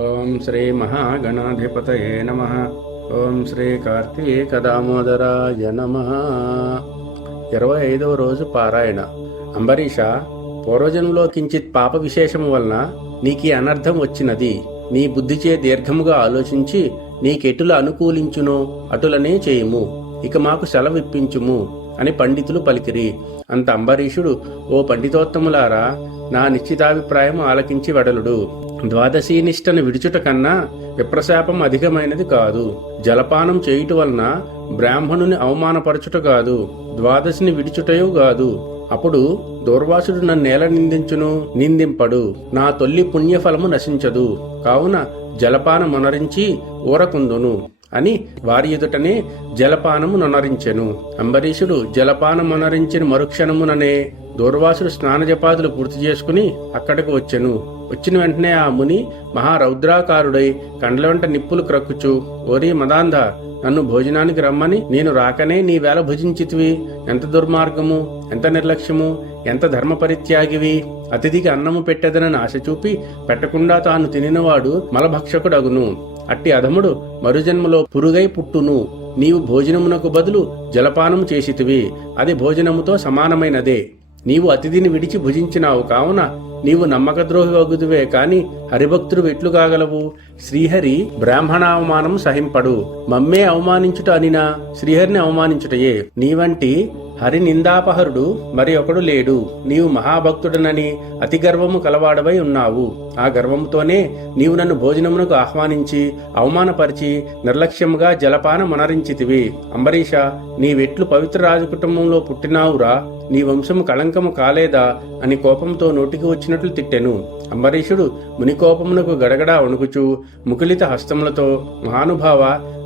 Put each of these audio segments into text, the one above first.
ఓం శ్రీ మహాగణాధిపతయే నమః. ఓం శ్రీ కార్తీకదామోదరాయ నమః. 25వ రోజు పారాయణ. అంబరీష, పూర్వజన్మలో కించిత్ పాప విశేషము వలన నీకీ అనర్థం వచ్చినది. నీ బుద్ధిచే దీర్ఘముగా ఆలోచించి నీకెటుల అనుకూలించునో అటులనే చేయుము. ఇక మాకు సెలవిప్పించుము అని పండితులు పలికిరి. అంత అంబరీషుడు, ఓ పండితోత్తములారా, నా నిశ్చితాభిప్రాయం ఆలకించి వెడలుడు. ద్వాదశీ నిష్టను విడుచుట కన్నా విప్రశాపం అధికమైనది కాదు. జలపానం చేయుట వలన బ్రాహ్మణుని అవమానపరచుట కాదు, ద్వాదశిని విడుచుటయు కాదు. అప్పుడు దూర్వాసుడు నన్నేల నిందించును? నిందింపడు. నా తొల్లి పుణ్యఫలము నశించదు. కావున జలపానమునరించి ఊరకుందును అని వారి ఎదుటనే జలపానము నొనరించెను. అంబరీషుడు జలపానమునరించిన మరుక్షణముననే దూర్వాసుడు స్నానజపాదులు పూర్తి చేసుకుని అక్కడికి వచ్చెను. వచ్చిన వెంటనే ఆ ముని మహారౌద్రాకారుడై కండ్ల వెంట నిప్పులు క్రక్కుచు, ఓరి మదాంధ, నన్ను భోజనానికి రమ్మని నేను రాకనే నీ వేళ భుజించితివి. ఎంత దుర్మార్గము, ఎంత నిర్లక్ష్యము, ఎంత ధర్మ పరిత్యాగివి. అతిథికి అన్నము పెట్టెదనని ఆశ చూపి పెట్టకుండా తాను తినినవాడు మలభక్షకుడగును. అట్టి అధముడు మరుజన్మలో పురుగై పుట్టును. నీవు భోజనమునకు బదులు జలపానము చేసితివి. అది భోజనముతో సమానమైనదే. నీవు అతిథిని విడిచి భుజించినావు. కావున నీవు నమ్మకద్రోహి వగుదువే కాని హరిభక్తుడు ఎట్లు కాగలవు? శ్రీహరి బ్రాహ్మణావమానం సహింపడు. మమ్మే అవమానించుట అనినా శ్రీహరిని అవమానించుటయే. నీవంటి హరి నిందాపహరుడు మరి ఒకడు లేడు. నీవు మహాభక్తుడనని అతి గర్వము కలవాడవై ఉన్నావు. ఆ గర్వముతోనే నీవు నన్ను భోజనమునకు ఆహ్వానించి అవమానపరిచి నిర్లక్ష్యముగా జలపాన మనరించితివి. అంబరీష, నీవెట్లు పవిత్ర రాజకుటుంబంలో పుట్టినావురా? నీ వంశము కళంకము కాలేదా అని కోపంతో నోటికి వచ్చినట్లు తిట్టెను. అంబరీషుడు మునికోపమునకు గడగడా వణుకుచూ ముకులిత హస్తములతో, మహానుభావ,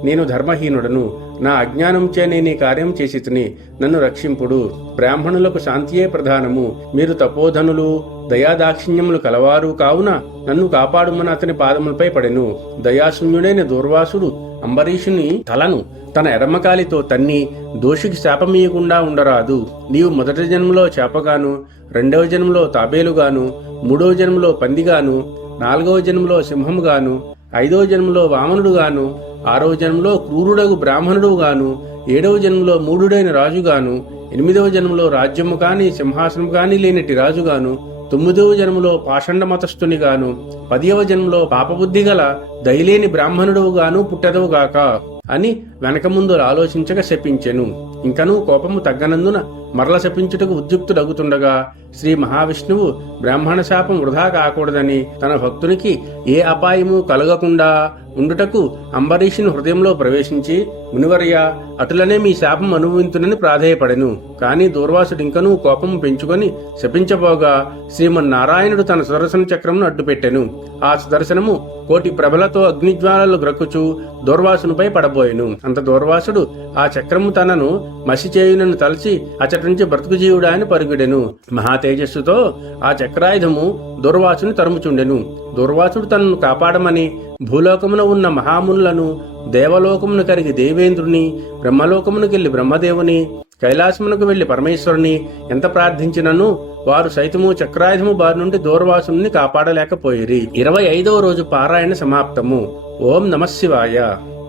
నేను ధర్మహీనుడను. నా అజ్ఞానంచే నేను ఈ కార్యం చేసితిని. నన్ను రక్షింపుడు. బ్రాహ్మణులకు శాంతియే ప్రధానము. మీరు తపోధనులు, దయాదాక్షిణ్యములు కలవారు కావున నన్ను కాపాడుమని అతని పాదములపై పడెను. దయాశూన్యుడైన దూర్వాసుడు అంబరీషుని తలను తన ఎడమకాలితో తన్ని దోషికి శాపమీయకుండా ఉండరాదు. నీవు మొదటి జన్మలో చేపగాను, రెండవ జన్మలో తాబేలుగాను, మూడవ జన్మలో పందిగాను, నాలుగవ జన్మలో సింహముగాను, ఐదవ జన్మలో వామనుడుగాను, ఆరవ జన్మలో క్రూరుడగు బ్రాహ్మణుడుగాను, ఏడవ జన్మలో మూఢుడైన రాజుగాను, ఎనిమిదవ జన్మలో రాజ్యము కాని సింహాసనం కాని లేనిటి రాజుగాను, 9వ జన్మలో పాషండ మతస్థునిగాను, 10వ జన్మలో పాపబుద్ధి గల దయలేని బ్రాహ్మణుడుగాను పుట్టెదవుగాక అని వెనక ముందు ఆలోచించక శపించెను. ఇంకనూ కోపము తగ్గనందున మరల శపించుటకు ఉద్యుక్తుడగుతుండగా శ్రీ మహావిష్ణువు బ్రాహ్మణ శాపం వృధా కాకూడదని తన భక్తునికి ఏ అపాయము కలగకుండా ఉండుటకు అంబరీషుని హృదయంలో ప్రవేశించి, మునివర్య, అటులనే మీ శాపం అనుభవించునని ప్రాధేయపడెను. కాని దూర్వాసుడు ఇంకనూ కోపము పెంచుకొని శపించబోగా శ్రీమన్నారాయణుడు తన సుదర్శన చక్రమును అడ్డుపెట్టెను. ఆ సుదర్శనము కోటి ప్రభలతో అగ్నిజ్వాలలు గ్రక్కుచు దూర్వాసునిపై పడబోయెను. అంత దూర్వాసుడు ఆ చక్రము తనను మసి చేయునని తలచి అచటి నుంచి బ్రతుకు జీవుడా అని పరుగుడెను. మహాతేజస్సుతో ఆ చక్రాయుధము దూర్వాసుని తరుముచుండెను. దూర్వాసుడు తనను కాపాడమని భూలోకమున ఉన్న మహామునులను, దేవలోకమును కరిగి దేవేంద్రుని, బ్రహ్మలోకమునకెళ్లి బ్రహ్మదేవుని, కైలాసమునకు వెళ్లి పరమేశ్వరుని ఎంత ప్రార్థించినను వారు సైతము చక్రాయుధము బారి నుండి దూర్వాసుని కాపాడలేకపోయిరి. 25వ రోజు పారాయణ సమాప్తము. ఓం నమః శివాయ.